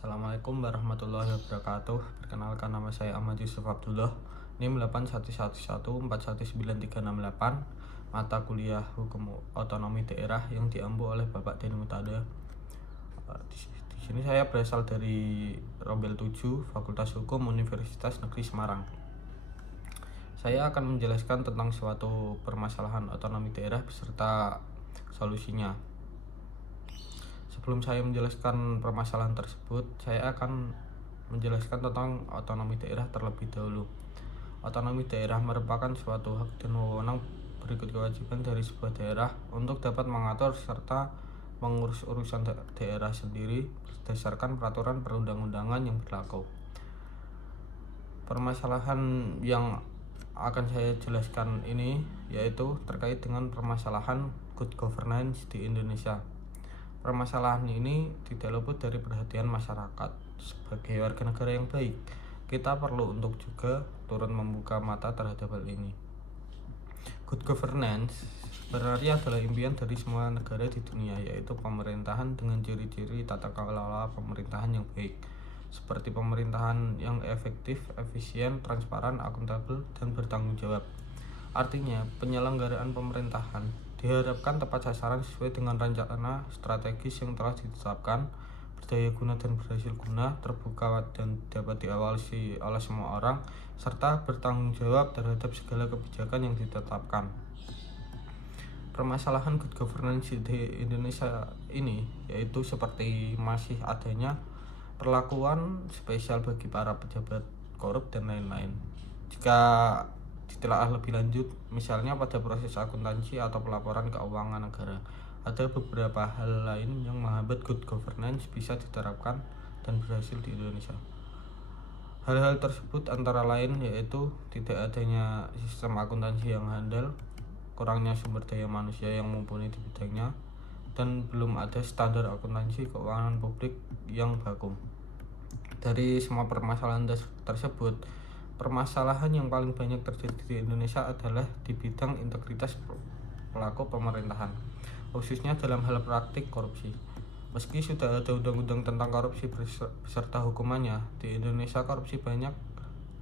Assalamualaikum warahmatullahi wabarakatuh. Perkenalkan, nama saya Ahmad Yusuf Abdullah, NIM 811141938, mata kuliah Hukum Otonomi Daerah yang diampu oleh Bapak Deni Mutada. Di sini saya berasal dari Rombel 7, Fakultas Hukum Universitas Negeri Semarang. Saya akan menjelaskan tentang suatu permasalahan otonomi daerah beserta solusinya. Sebelum saya menjelaskan permasalahan tersebut, saya akan menjelaskan tentang otonomi daerah terlebih dahulu. Otonomi daerah merupakan suatu hak dan wewenang berikut kewajiban dari sebuah daerah untuk dapat mengatur serta mengurus urusan daerah sendiri berdasarkan peraturan perundang-undangan yang berlaku. Permasalahan yang akan saya jelaskan ini yaitu terkait dengan permasalahan good governance di Indonesia. Permasalahan ini tidak luput dari perhatian masyarakat. Sebagai warga negara yang baik, kita perlu untuk juga turut membuka mata terhadap hal ini. Good governance sebenarnya adalah impian dari semua negara di dunia, yaitu pemerintahan dengan ciri-ciri tata kelola pemerintahan yang baik, seperti pemerintahan yang efektif, efisien, transparan, akuntabel, dan bertanggung jawab. Artinya, penyelenggaraan pemerintahan diharapkan tepat sasaran sesuai dengan rencana strategis yang telah ditetapkan, berdaya guna dan berhasil guna, terbuka dan dapat diawasi oleh semua orang, serta bertanggung jawab terhadap segala kebijakan yang ditetapkan. Permasalahan good governance di Indonesia ini yaitu seperti masih adanya perlakuan spesial bagi para pejabat korup dan lain-lain. Jika ditelaah lebih lanjut, misalnya pada proses akuntansi atau pelaporan keuangan negara, ada beberapa hal lain yang menghambat good governance bisa diterapkan dan berhasil di Indonesia. Hal-hal tersebut antara lain yaitu tidak adanya sistem akuntansi yang handal, kurangnya sumber daya manusia yang mumpuni di bidangnya, dan belum ada standar akuntansi keuangan publik yang baku. Dari semua permasalahan tersebut, permasalahan yang paling banyak terjadi di Indonesia adalah di bidang integritas pelaku pemerintahan, khususnya dalam hal praktik korupsi. Meski sudah ada undang-undang tentang korupsi beserta hukumannya, di Indonesia korupsi banyak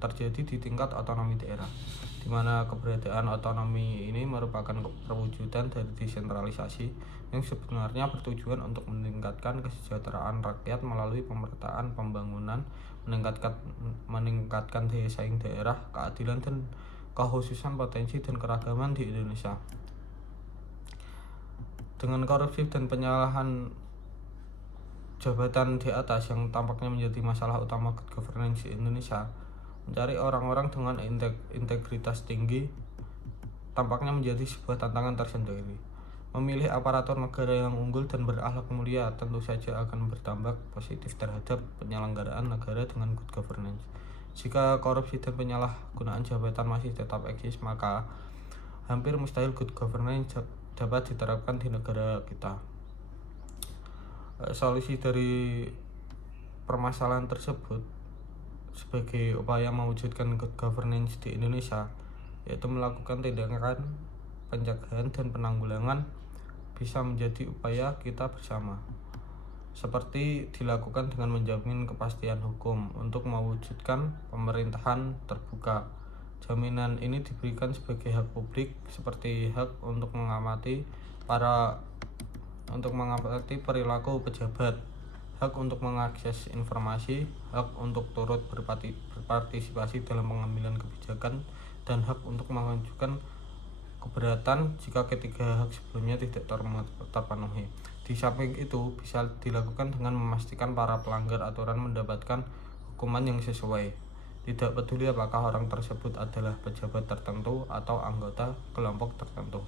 terjadi di tingkat otonomi daerah, di mana keberadaan otonomi ini merupakan perwujudan dari desentralisasi yang sebenarnya bertujuan untuk meningkatkan kesejahteraan rakyat melalui pemerataan pembangunan, meningkatkan daya saing daerah, keadilan dan kekhususan potensi dan keragaman di Indonesia. Dengan korupsi dan penyalahan jabatan di atas yang tampaknya menjadi masalah utama good governance di Indonesia, mencari orang-orang dengan integritas tinggi tampaknya menjadi sebuah tantangan tersendiri. Memilih aparatur negara yang unggul dan berakhlak mulia tentu saja akan berdampak positif terhadap penyelenggaraan negara dengan good governance. Jika korupsi dan penyalahgunaan jabatan masih tetap eksis, maka hampir mustahil good governance dapat diterapkan di negara kita. Solusi dari permasalahan tersebut sebagai upaya mewujudkan good governance di Indonesia yaitu melakukan tindakan pencegahan dan penanggulangan bisa menjadi upaya kita bersama, seperti dilakukan dengan menjamin kepastian hukum untuk mewujudkan pemerintahan terbuka. Jaminan ini diberikan sebagai hak publik seperti hak untuk mengamati perilaku pejabat, hak untuk mengakses informasi, hak untuk turut berpartisipasi dalam pengambilan kebijakan, dan hak untuk mengajukan keberatan jika ketiga hak sebelumnya tidak terpenuhi. Di samping itu, bisa dilakukan dengan memastikan para pelanggar aturan mendapatkan hukuman yang sesuai, tidak peduli apakah orang tersebut adalah pejabat tertentu atau anggota kelompok tertentu.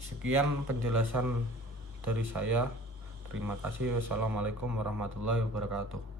Sekian penjelasan dari saya. Terima kasih. Wassalamualaikum warahmatullahi wabarakatuh.